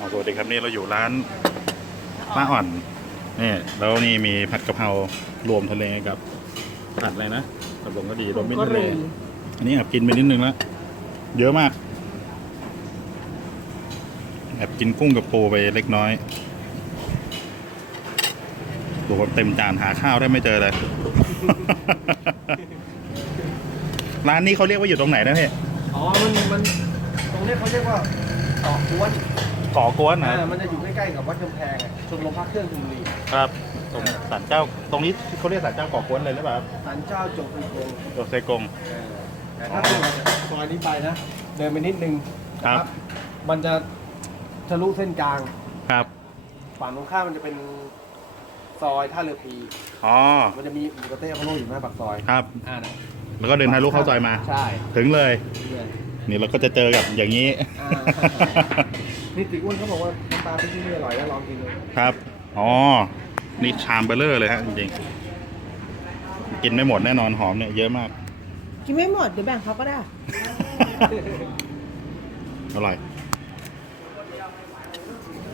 อ๋อสวัสดีครับนี่เราอยู่ร้านป้าอ่อนนี่แล้วนี่มีผัดกะเพรารวมทะเลกับผัดอะไรนะกับหลงก็ดีรวมมิตรทะเลอันนี้แอบกินไปนิดนึงแล้วเยอะมากแอบกินกุ้งกับปูไปเล็กน้อยดูว่าเต็มจานหาข้าวได้ไม่เจอเลย ร้านนี้เขาเรียกว่าอยู่ตรงไหนนะพี่อ๋อ มัน มัน ตรงเนี้ยเขาเรียกว่าเกาะกวน ก่อกวนนะอ่ามันจะอยู่ใกล้ๆกับวัดกำแพงอะชมรมพระเครื่องธนบุรีครับตรงศาลเจ้าตรงนี้เขาเรียกศาลเจ้าก่อกวนเลยหรือเปล่าครับศาลเจ้าจงเป็นโกง โดเซกง เออแต่ถ้าเดินมาจากซอยนี้ไปนะ เดินไปนิดนึงครับ มันจะทะลุเส้นกลาง ครับฝั่งตรงข้ามมันจะเป็นซอยท่าเรือพีอ๋อมันจะมีหมูกระเต้พะโล้อยู่หน้าปากซอยครับ อ่านะแล้วก็เดินทะลุเข้าซอยมา ใช่ถึงเลยเนี่ยนี่เราก็จะเจอกับอย่างนี้ อ่า นี่ติอ้วนเขาบอกว่าน้ำปลาที่นี่อร่อยแล้วลองกินเลยครับ อ๋อ นี่ชามเบลเลอร์เลยฮะจริงๆ กินไม่หมดแน่นอนหอมเนี่ยเยอะมาก กินไม่หมดเดี๋ยวแบ่งเขาก็ได้ อร่อย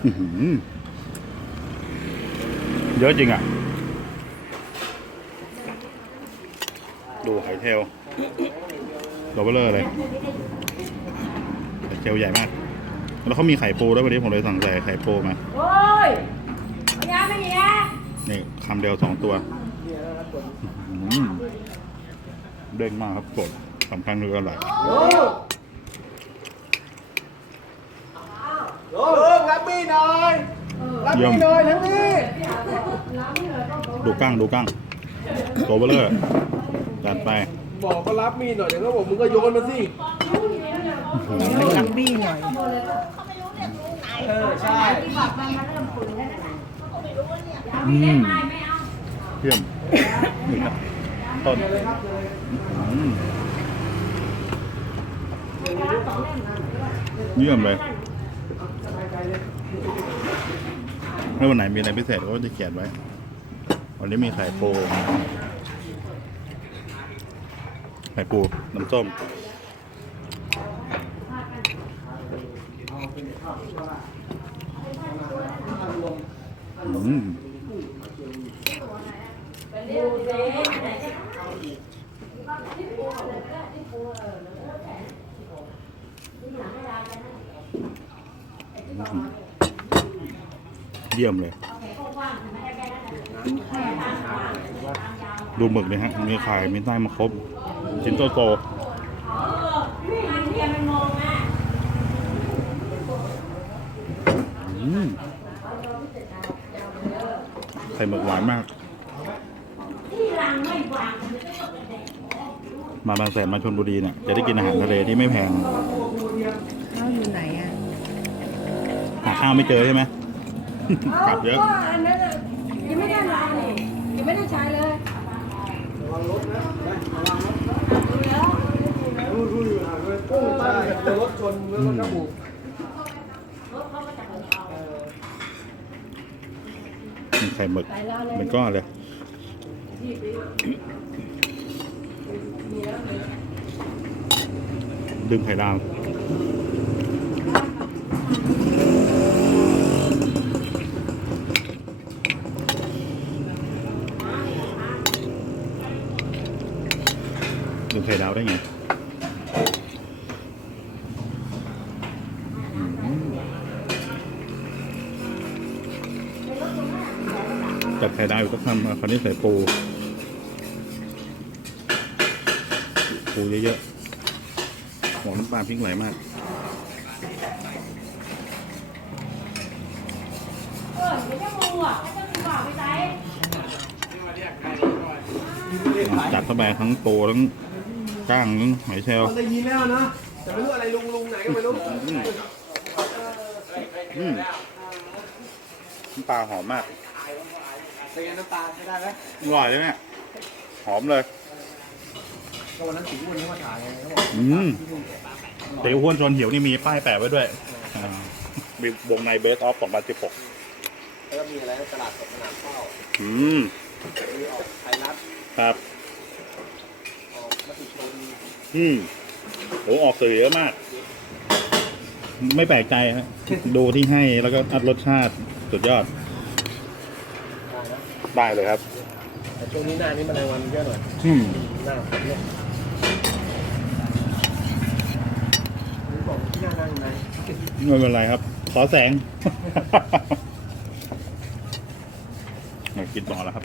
อื้อหือเยอะจริงอะ ดูหอยเทลตัวเบลเลอร์เลยหอยเทลใหญ่มาก แล้วเขามีไข่ปูด้วยวันนี้ผมเลยสั่งใส่ไข่ปูมาโอ้ยเอายาไม่มีนะนี่คำเดียวสองตัวอื้อหือเด้งมากครับสดสำคัญคืออร่อยโอ้โหรับมีหน่อยรับเยี่ยมมีหน่อยทั้งนี้ดูกั้งดูกั้งตัวเบลเลอร์จัดไปบอกก็รับมีดหน่อยเดี๋ยวก็บอกมึงก็โยนมาสิลักบี้หน่อย เออใช่ ที่บอกมันมาเริ่มปุ๋ยแล้วนะอืมไม่ไม่เอาเยี่ยมนี่ครับต้นอืมเยี่ยมเลยถ้าวันไหนมีอะไรพิเศษก็จะเขียนไว้ วันนี้มีไข่ปูไข่ปูน้ำส้ม อืมเยี่ยมเลย ดูหมึกเลยฮะมีไข่มีใต้มาครบชิ้นโตโต อืมไข่หมึกหวานมาก มาบางแสนมาชนบุรีเนี่ยจะได้กินอาหารทะเลที่ไม่แพง ข้าวอยู่ไหนอะหาข้าวไม่เจอใช่ไหม กลับเยอะอันนั้นน่ะยังไม่ได้ลายเลยยังไม่ได้ใช้เลยกุ้งตั้งเดี๋ยวรถชนแล้วรถกระบุก มีไข่หมึกเป็นก้อนเลยดึงไข่ดาวดึงไข่ดาวได้ไง จัดไข่ดาวอยู่ก็ทำคราวนี้ใส่ปู ปูเยอะๆหอมน้ำปลาพริกไหลมากเออเดี๋ยวจะมูอะจะมีฝากไปใช้จัดเข้าไปทั้งปูทั้งก้างทั้งหอยเชลล์มันได้ยินแล้วนะแต่ไม่รู้อะไรลุงลุงไหนก็ไม่รู้อืมน้ำปลาหอมมาก เป็นไงน้ำตาลใช้ได้ไหมอร่อยเลยเนี่ยหอมเลยก็วันนั้นสีอ้วนเขามาถ่ายไงเขาบอกอืมเตี๋ยวห้วนชนหิวนี่มีป้ายแปะไว้ด้วยอ่ามีวงในเบสออฟ2016แล้วก็มีอะไรนะตลาดสดขนาดข้าวอืมมีออกไทยรัฐครับ ออกมติชนอืมโหออกสื่อเยอะมาก ไม่แปลกใจฮะ ดูที่ให้แล้วก็อัดรสชาติสุดยอด ได้เลยครับ แต่ช่วงนี้หน้านี้แมลงวันเยอะหน่อยอืมหน้าผมเนี่ยนี่บอกที่หน้านั่งไหนไม่เป็นไรครับ ขอแสงกินต่อแล้วครับ